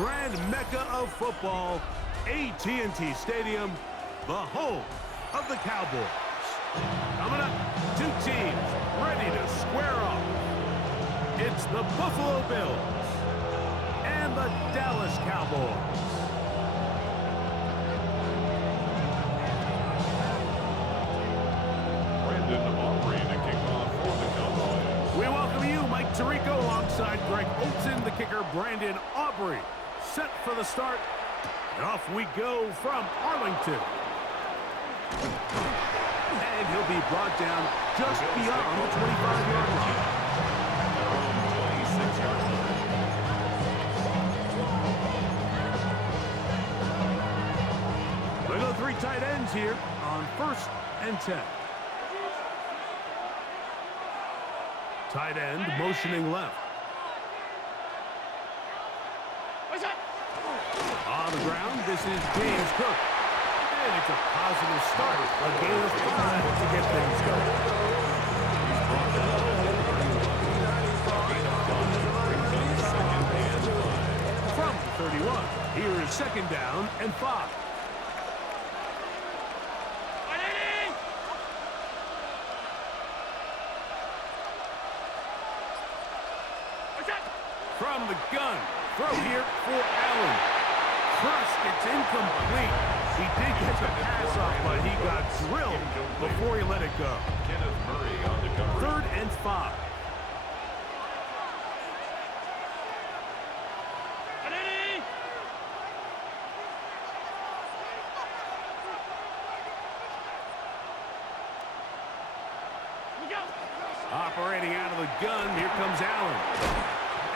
grand mecca of football, AT&T Stadium, the home of the Cowboys. Coming up, two teams ready to square off. It's the Buffalo Bills and the Dallas Cowboys. Brandon Aubrey to kick off for the Cowboys. We welcome you, Mike Tirico, alongside Greg Olsen, the kicker, Brandon Aubrey. Set for the start, and off we go from Arlington. And he'll be brought down just beyond the 25-yard line. 26-yard line. We go three tight ends here on 1st and 10. Tight end motioning left. On the ground, this is James Cook. And it's a positive start. A gain of 5 to get things going. From the 31, here is 2nd down and 5. From the gun, throw here for Allen. Cross gets incomplete. He did get the pass off, but he got drilled before he let it go. Kenneth Murray on the coverage. 3rd and 5. Operating out of the gun, here comes Allen.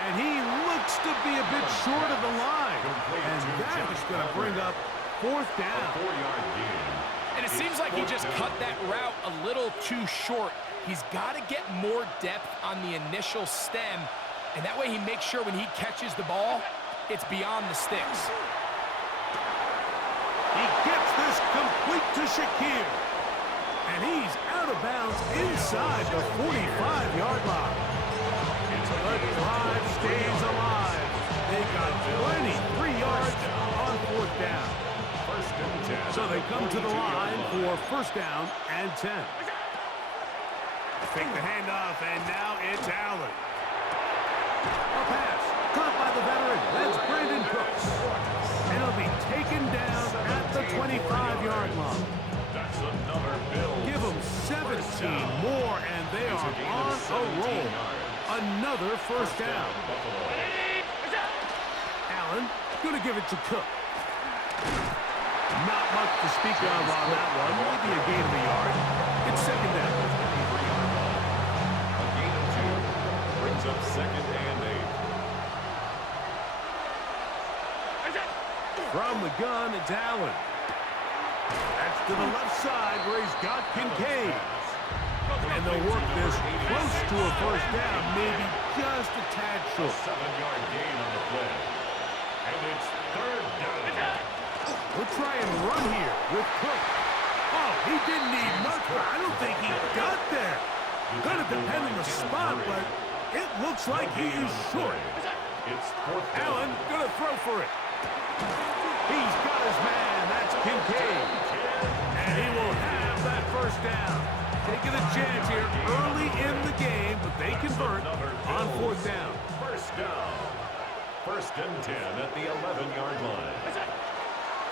And he looks to be a bit short of the line. And that is going to bring up 4th down. 4-yard gain. And it seems like he just cut that route a little too short. He's got to get more depth on the initial stem. And that way he makes sure when he catches the ball, it's beyond the sticks. He gets this complete to Shakir. And he's out of bounds inside the 45-yard line. The drive stays alive. They got plenty, 3 yards on 4th down. 1st and 10. So they come to the line for 1st down and 10. Take the handoff, and now it's Allen. A pass caught by the veteran. That's Brandon Cooks. And it'll be taken down at the 25-yard line. That's another Bill. Give them 17 more, and they are on a roll. Another 1st down. Allen going to give it to Cook. Not much to speak of on that one. Maybe a gain of a yard. It's 2nd down. A gain of 2 brings up 2nd and 8. From the gun, it's Allen. That's to the left side where he's got Kincaid. And they'll work this close to a 1st down, maybe just a tad short. 7-yard gain on the play. And it's 3rd down. We'll try and run here with Cook. Oh, he didn't need much, but I don't think he got there. Gonna depend on the spot, but it looks like he is short. It's 4th down. Allen gonna throw for it. He's got his man, that's Kincaid. And he will have that 1st down. Taking a chance here early in the game, but they convert on 4th down. 1st down. 1st and 10 at the 11-yard line.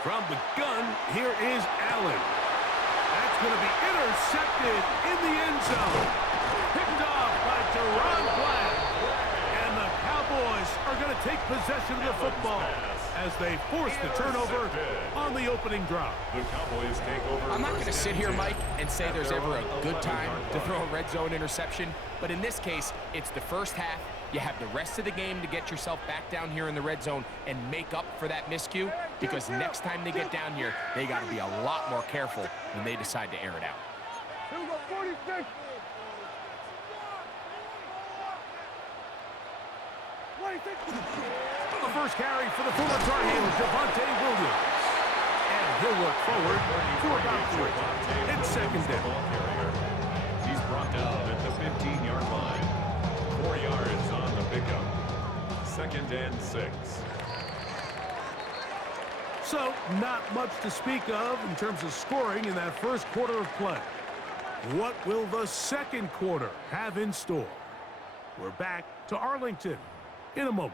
From the gun, here is Allen. That's going to be intercepted in the end zone. Picked off by Deron Black. And the Cowboys are going to take possession of the football as they force the turnover on the opening drive. The Cowboys take over. I'm not going to sit here, Mike, and say there's ever a good time to throw a red zone interception. But in this case, it's the 1st half. You have the rest of the game to get yourself back down here in the red zone and make up for that miscue, because next time they get down here, they got to be a lot more careful when they decide to air it out. Here we go, 46. The first carry for the former Tar Heels, Javonte Williams. And he'll work forward for about 3. It's 2nd down. He's brought down at the 15-yard line. 4 yards on the pickup. 2nd and 6. So, not much to speak of in terms of scoring in that first quarter of play. What will the second quarter have in store? We're back to Arlington in a moment.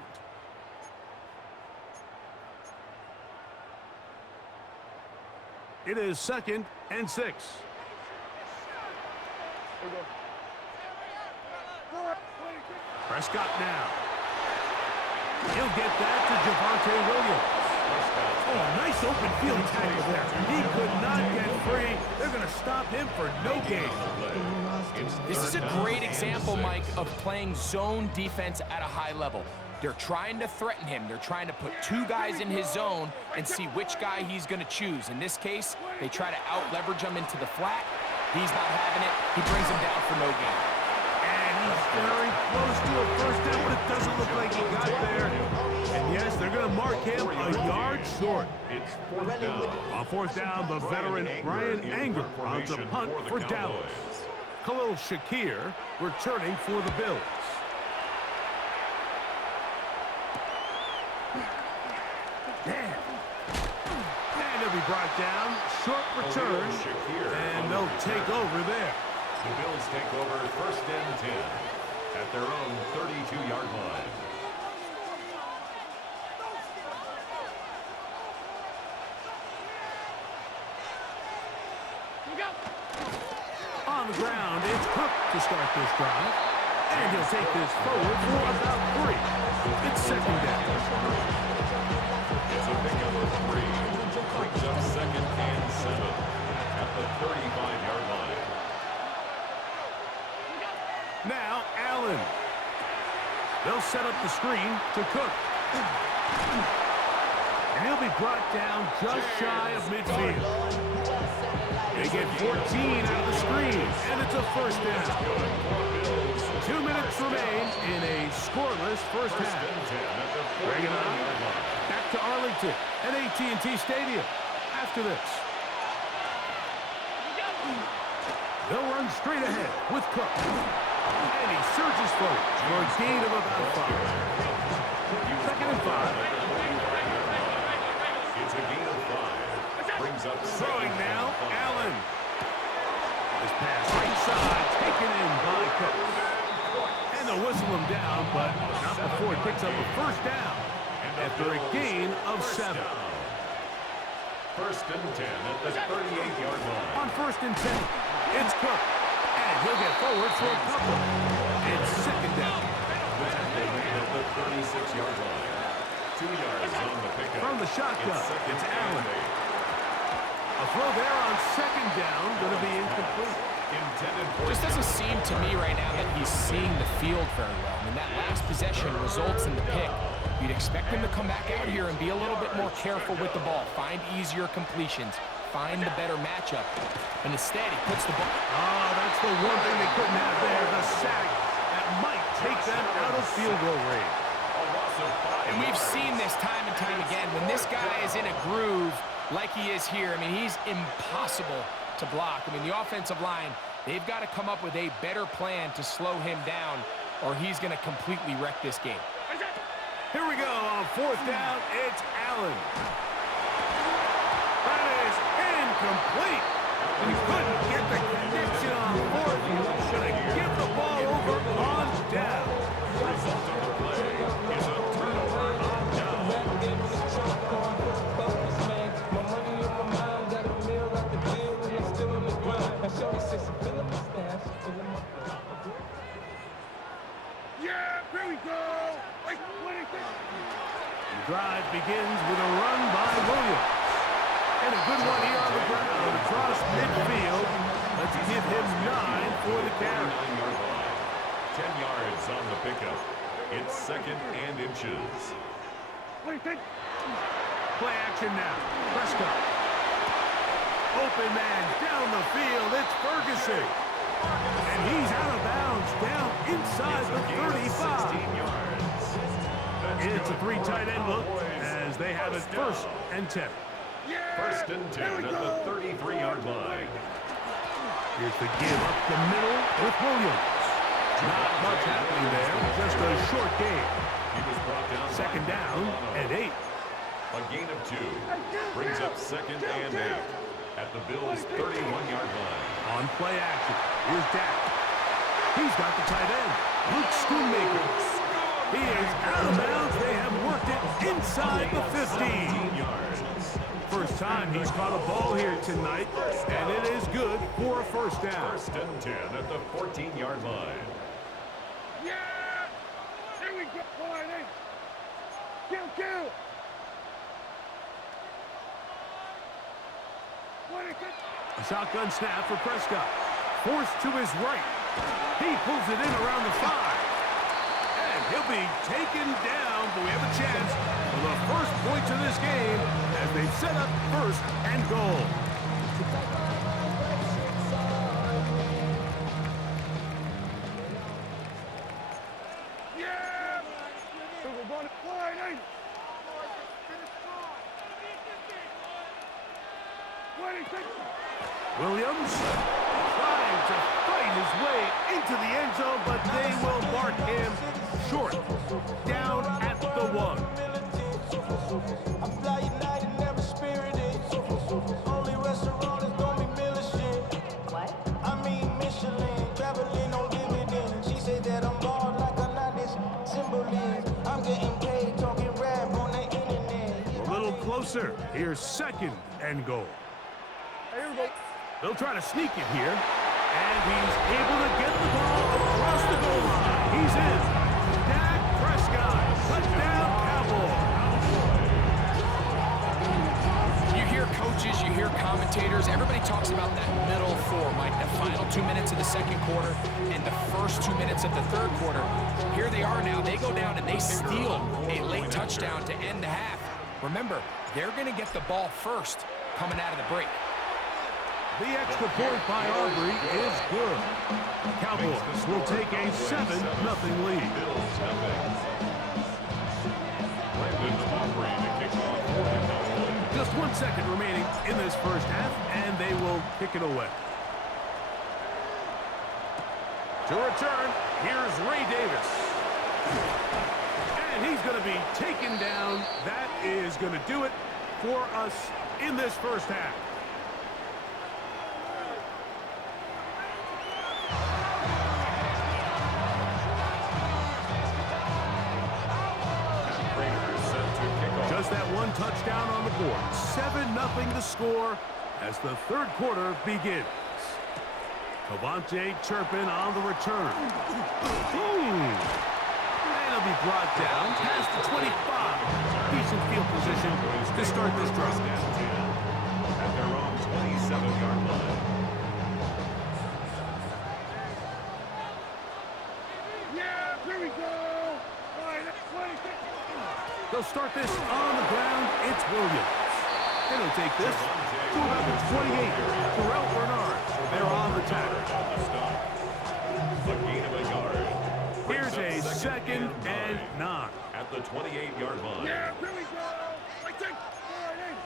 It is 2nd and 6. Prescott now. He'll get that to Javonte Williams. Oh, nice open field tackle there. He could not get free. They're going to stop him for no gain. This is a great example, Mike, of playing zone defense at a high level. They're trying to threaten him. They're trying to put 2 guys in his zone and see which guy he's going to choose. In this case, they try to out-leverage him into the flat. He's not having it. He brings him down for no gain. And he's very close to a first down, but it doesn't look like he got there. And yes, they're going to mark him a yard short. It's 4th down. On 4th down, the veteran Brian Anger on the punt for Dallas. Khalil Shakir returning for the Bills. And he'll be brought down. Short return. And they'll take over there. The Bills take over 1st and 10 at their own 32-yard line. On the ground, it's Cook to start this drive. And he'll take this forward for about 3. It's 2nd down. It's a pickup of 3. Brings up 2nd and 7 at the 35-yard line. Now, Allen. They'll set up the screen to Cook. And he'll be brought down just shy of midfield. They get 14 out of the screen, and it's a 1st down. 2 minutes remain in a scoreless first half. Bring it on. Back to Arlington at AT&T Stadium after this. They'll run straight ahead with Cook. And he surges forward for a gain of about 5. 2nd and 5. It's a gain of 5. Brings up Throwing now, Allen. This pass right side, taken in by Cook. And they'll whistle him down, but not before he picks up a 1st down after a gain of 7. 1st and 10 at the 38-yard line. On 1st and 10, it's Cook. And he'll get forward for a couple. It's 2nd down. At the 36-yard line. 2 yards on the pickup. From the shotgun, it's Allen. A throw there on 2nd down, going to be incomplete. Just doesn't seem to me right now that he's seeing the field very well. I mean, that last possession results in the pick. You'd expect him to come back out here and be a little bit more careful with the ball, find easier completions, find the better matchup. And instead, he puts the ball. Oh, that's the one thing they couldn't have there, the sack that might take them out of field goal range. And we've seen this time and time again. When this guy is in a groove like he is here, I mean, he's impossible to block. I mean, the offensive line, they've got to come up with a better plan to slow him down, or he's going to completely wreck this game. Here we go on 4th down. It's Allen. That is incomplete. He couldn't get the connection on 4th. Going to give the ball over on down. The result of the play is a turnover on down. Yeah, here we go. Like 26. The drive begins with a run by Williams. And a good one here on the ground across midfield. Let's give him 9 for the carry. 9-yard line. 10 yards on the pickup. It's 2nd and inches. 26. Play action now. Prescott. Open man down the field. It's Ferguson. And he's out of bounds down inside the 35. 16 yards. It's a 3 tight end look as they have it 1st and 10. 1st and 10 at the 33-yard line. Here's the give up the middle with Williams. Not much happening there. Just a short game. He was brought down. 2nd down and 8. A gain of 2. Brings up 2nd and 8 at the Bills' 31-yard line. On play action. Here's Dak. He's got the tight end, Luke Schoonmaker. He is out of bounds. They have worked it inside the 15. Yards. First time he's caught a ball here tonight, and it is good for a first down. 1st and 10 at the 14-yard line. Yeah! Here we go. Line 8. Kill. A shotgun snap for Prescott. Forced to his right. He pulls it in around the 5. And he'll be taken down, but we have a chance for the first points of this game as they set up 1st and goal. Yeah! We're going to line 8. Williams trying to fight his way into the end zone, but they will mark him short. Down at the 1. What? I mean Michelin, traveling on dividends. She said that I'm bald like a lot of symbolism. I'm getting paid, talking rap on the internet. A little closer. Here's 2nd and goal. They'll try to sneak it here. And he's able to get the ball across the goal line. He's in. Dak Prescott. Touchdown, Cowboys. You hear coaches, you hear commentators, everybody talks about that middle 4, Mike, the final 2 minutes of the 2nd quarter and the first 2 minutes of the 3rd quarter. Here they are now. They go down and they steal a late touchdown to end the half. Remember, they're going to get the ball first coming out of the break. The extra point by Aubrey is good. Cowboys will take a 7-0 lead. Bills nothing. Brandon Aubrey to kick off for the Cowboys. Just 1 second remaining in this first half, and they will kick it away. To return, here's Ray Davis. And he's going to be taken down. That is going to do it for us in this first half. Just that 1 touchdown on the board. 7-0 the score as the 3rd quarter begins. Cavante Turpin on the return. And he'll be brought down past the 25. Decent field position to start this drive. At their own 27-yard line. Yeah, here we go. Line 26. They'll start this on the ground. It's Williams. And he'll take this to about the 28. Terrell Bernard. They're on the tackle. A gain of a yard. Here's a 2nd and 9. At the 28-yard line. Yeah, here we go. I take line 8.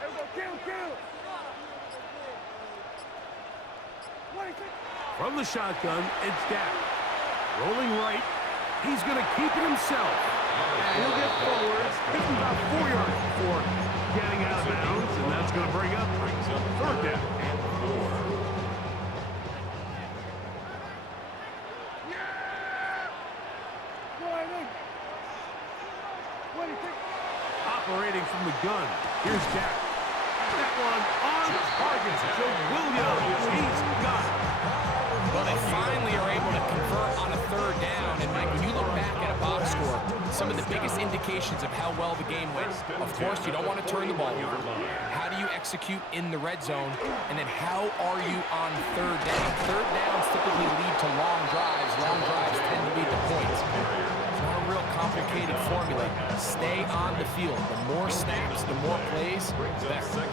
Here we go. Kill. 26. From the shotgun, it's Dak. Rolling right. He's going to keep it himself. And he'll get forward. He's about 4 yards before getting out of bounds, and that's going to bring up 3rd down. And 4. Operating from the gun. Here's Dak. That one on target to Williams. He's got it. Well, they finally are able to convert on a 3rd down. And, Mike, when you look back at a box score, some of the biggest indications of how well the game went, of course, you don't want to turn the ball over. How do you execute in the red zone? And then how are you on 3rd down? 3rd downs typically lead to long drives. Long drives tend to lead to points. It's not a real complicated formula. Stay on the field. The more snaps, the more plays, the better.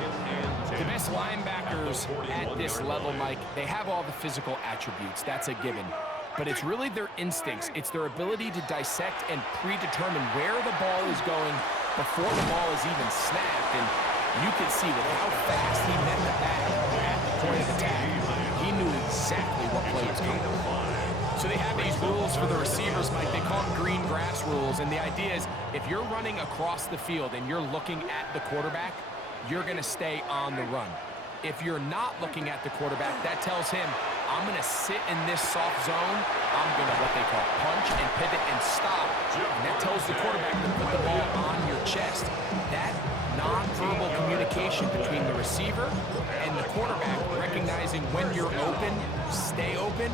The best linebackers at this level, Mike, they have all the physical attributes. That's a given. But it's really their instincts. It's their ability to dissect and predetermine where the ball is going before the ball is even snapped. And you can see with how fast he met the back at the point of attack, he knew exactly what play was coming. So they have these rules for the receivers, Mike. They call them green grass rules. And the idea is if you're running across the field and you're looking at the quarterback, you're going to stay on the run. If you're not looking at the quarterback, that tells him, I'm going to sit in this soft zone. I'm going to what they call punch and pivot and stop. And that tells the quarterback to put the ball on your chest. That non-verbal communication between the receiver and the quarterback, recognizing when you're open, stay open,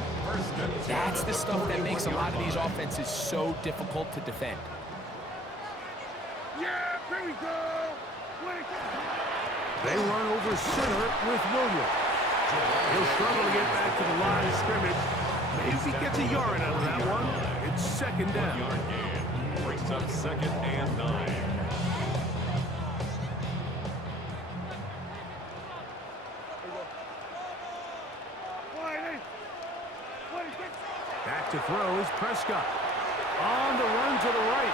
that's the stuff that makes a lot of these offenses so difficult to defend. Yeah, here we go. They run over center with Williams. He'll struggle to get back to the line of scrimmage. Maybe he gets a yard out of that one. It's second down. Yard gain brings up 2nd and 9. Back to throw is Prescott. On the run to the right.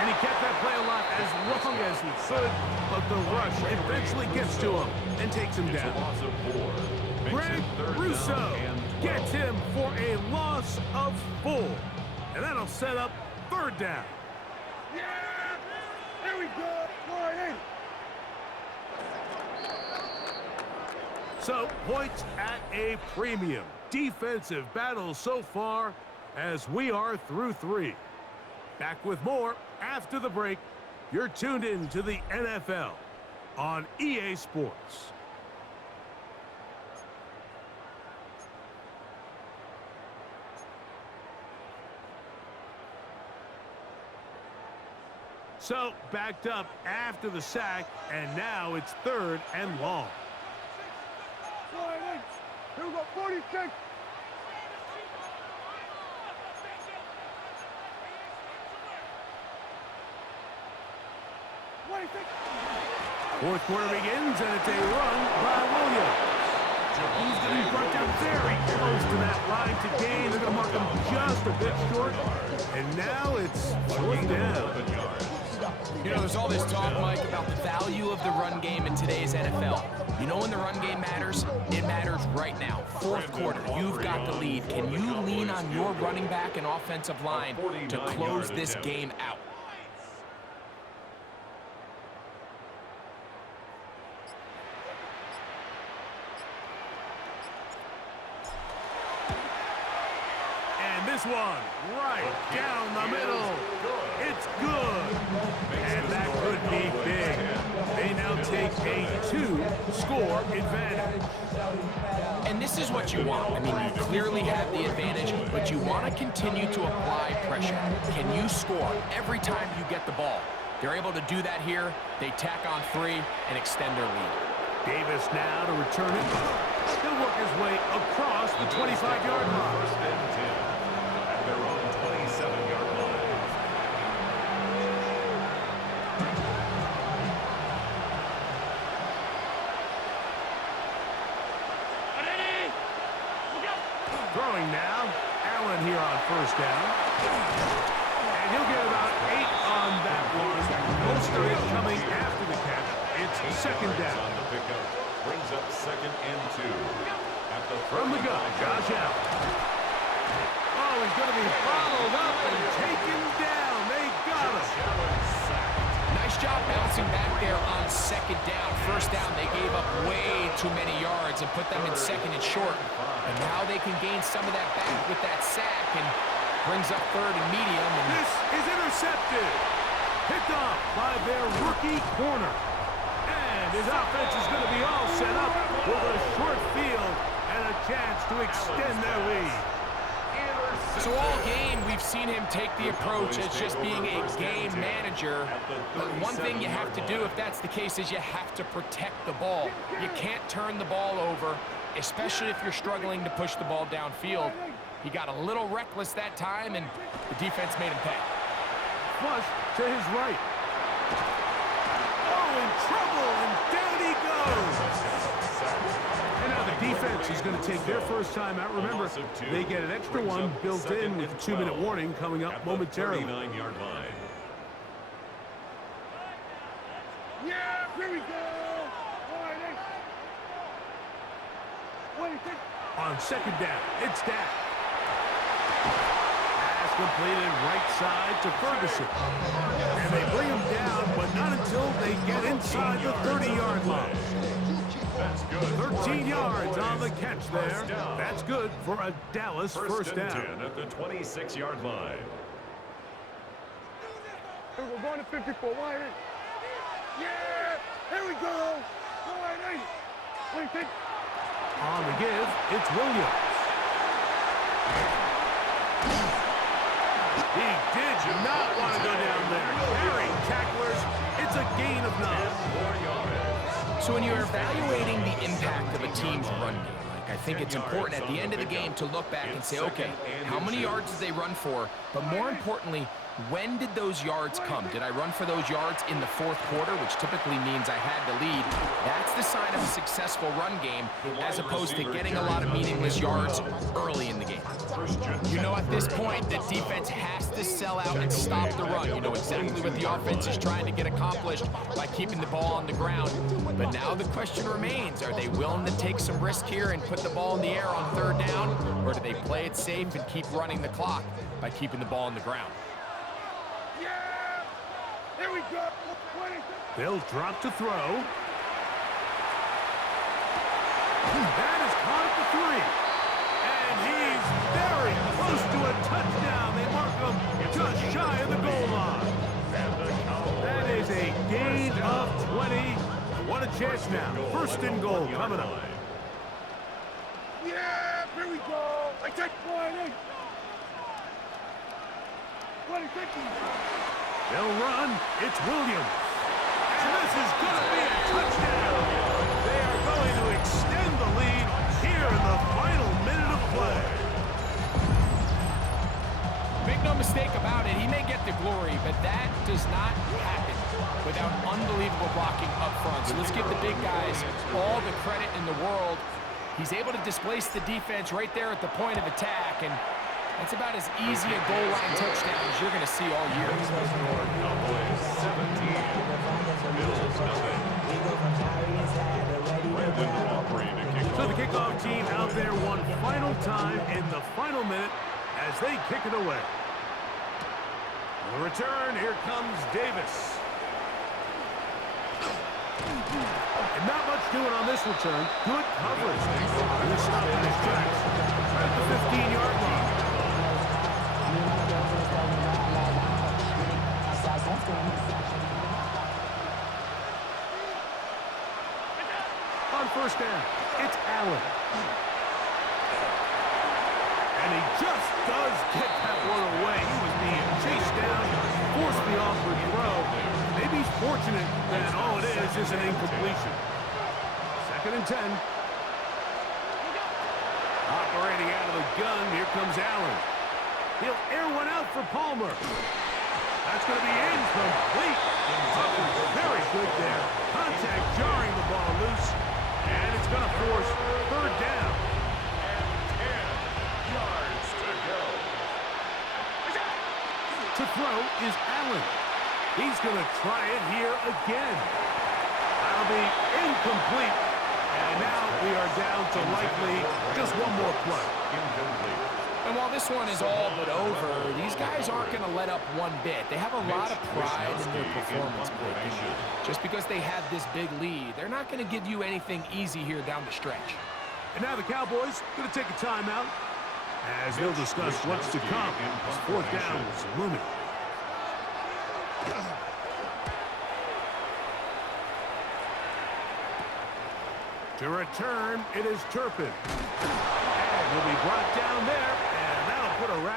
And he kept that play alive as long as he could, but the rush eventually gets to him and takes him It's a down. loss of 4. Greg Rousseau gets him for a loss of 4. And that'll set up 3rd down. Yeah, here we go. Line in. So, points at a premium. Defensive battle so far as we are through 3. Back with more after the break. You're tuned in to the NFL on EA Sports. So, backed up after the sack, and now it's 3rd and long. Line in. Here we go. 46. Fourth quarter begins, and it's a run by Williams. He's going to be brought down very close to that line to gain. They're going to mark him just a bit short. And now it's 4th down. You know, there's all this talk, Mike, about the value of the run game in today's NFL. You know when the run game matters? It matters right now. 4th quarter, you've got the lead. Can you lean on your running back and offensive line to close this game out? This one right down the middle. It's good. And that could be big. They now take a 2-score advantage. And this is what you want. I mean, you clearly have the advantage, but you want to continue to apply pressure. Can you score every time you get the ball? They're able to do that here. They tack on 3 and extend their lead. Davis now to return it. He'll work his way across the 25-yard line. 1st and 10. Their own 27-yard line. Throwing now. Allen here on 1st down. And he'll get about 8 on that one. Bolster is coming after the catch. It's 2nd down. On the pickup brings up 2nd and 2. At the From the gun, Josh Allen. Oh, he's going to be followed up and taken down. They got him. Nice job bouncing back there on 2nd down. 1st down, they gave up way too many yards and put them in 2nd and short. And now they can gain some of that back with that sack and brings up 3rd and medium. And This is intercepted. Picked off by their rookie corner. And his offense is going to be all set up with a short field and a chance to extend their lead. so all game, we've seen him take the approach as just being a game manager. But one thing you have to do if that's the case is you have to protect the ball. You can't turn the ball over, especially if you're struggling to push the ball downfield. He got a little reckless that time, and the defense made him pay. Flush to his right. Oh, in trouble, and down he goes. And now the defense is going to take their first time out. Remember, they get an extra one built in with a 2-minute warning coming up momentarily. 39-yard line. Yeah, here we go. Line in. 26. On 2nd down, it's Dak. completed right side to Ferguson. And they bring him down, but not until they get inside the 30-yard line. That's good. 13 yards on the catch there. That's good for a Dallas first down. 10 at the 26-yard line. We're going to 54. Wide eight. Yeah! Here we go! Go wide eight. What do you think? On the give, it's Williams. He did not want to go down there. Carrying tacklers, it's a gain of 9. So when you're evaluating the impact of a team's run game, I think it's important at the end of the game to look back and say, okay, how many yards did they run for? But more importantly, when did those yards come? Did I run for those yards in the fourth quarter, which typically means I had the lead? That's the sign of a successful run game, as opposed to getting a lot of meaningless yards early in the game. You know at this point, the defense has to sell out and stop the run. You know exactly what the offense is trying to get accomplished by keeping the ball on the ground. But now the question remains, are they willing to take some risk here and put the ball in the air on third down? Or do they play it safe and keep running the clock by keeping the ball on the ground? Yeah! Here we go! They'll drop to throw. That is caught at the 3. And he's very close to a touchdown. They mark him just shy of the goal line. That is a gain of 20. What a chance now. First and goal coming up. Yeah! Here we go! I take wide eight. What do you think? They'll run. It's Williams. And this is going to be a touchdown. They are going to extend the lead here in the final minute of play. Make no mistake about it, he may get the glory, but that does not happen without unbelievable blocking up front. So let's give the big guys all the credit in the world. He's able to displace the defense right there at the point of attack, and that's about as easy a goal line touchdown as you're going to see all year. Cowboys 17. Bills nothing. Brandon Aubrey to kick So off. the kickoff team out there one final time in the final minute as they kick it away. On the return, here comes Davis. And not much doing on this return. Good coverage. He's stopped in his tracks. Right at the 15-yard line. On first down, it's Allen. And he just does get that one away. He was being chased down, forced the awkward throw. Maybe he's fortunate that all it is an incompletion. 2nd and 10. Operating out of the gun, here comes Allen. He'll air one out for Palmer. That's going to be incomplete. Very good there. Contact jarring the ball loose. And it's going to force third down. And 10 yards to go. To throw is Allen. He's going to try it here again. That'll be incomplete. And now we are down to likely just one more play. Incomplete. And while this one is all but over, these guys aren't going to let up one bit. They have a lot of pride in their performance. Just because they have this big lead, they're not going to give you anything easy here down the stretch. And now the Cowboys going to take a timeout as they'll discuss what's to come as fourth down is looming. To return, it is Turpin. And will be brought down there, and that'll put a wrap